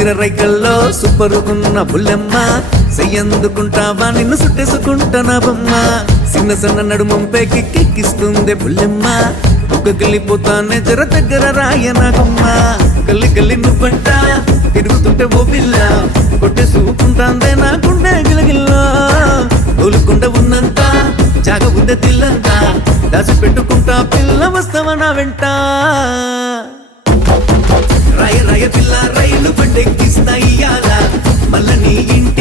ముసిర రైకల్లో సూపరుకున్న బుల్లెమ్మ చెయ్యందుకుంటావా నిన్ను సుట్టేసుకుంటానా బొమ్మ చిన్న సన్న నడుమంపై కిక్కిస్తుంది బుల్లెమ్మ గల్లిపోతానే జర దగ్గర రాయనాగమ్మ గల్లి గల్లి నువ్వంట తిరుగుతుంటే ఓ పిల్ల కొట్టే సూకుంటాందే నా గుండె గిలగిల్లా తోలుకుండ ఉన్నంత జాగ ఉండే తిల్లంతా దాచి పెట్టుకుంటా పిల్ల వస్తావా నా వెంట రాయ రాయ పిల్ల రైలు బండెక్కిస్తా ఇయ్యాల మళ్ళా నీ ఇంటి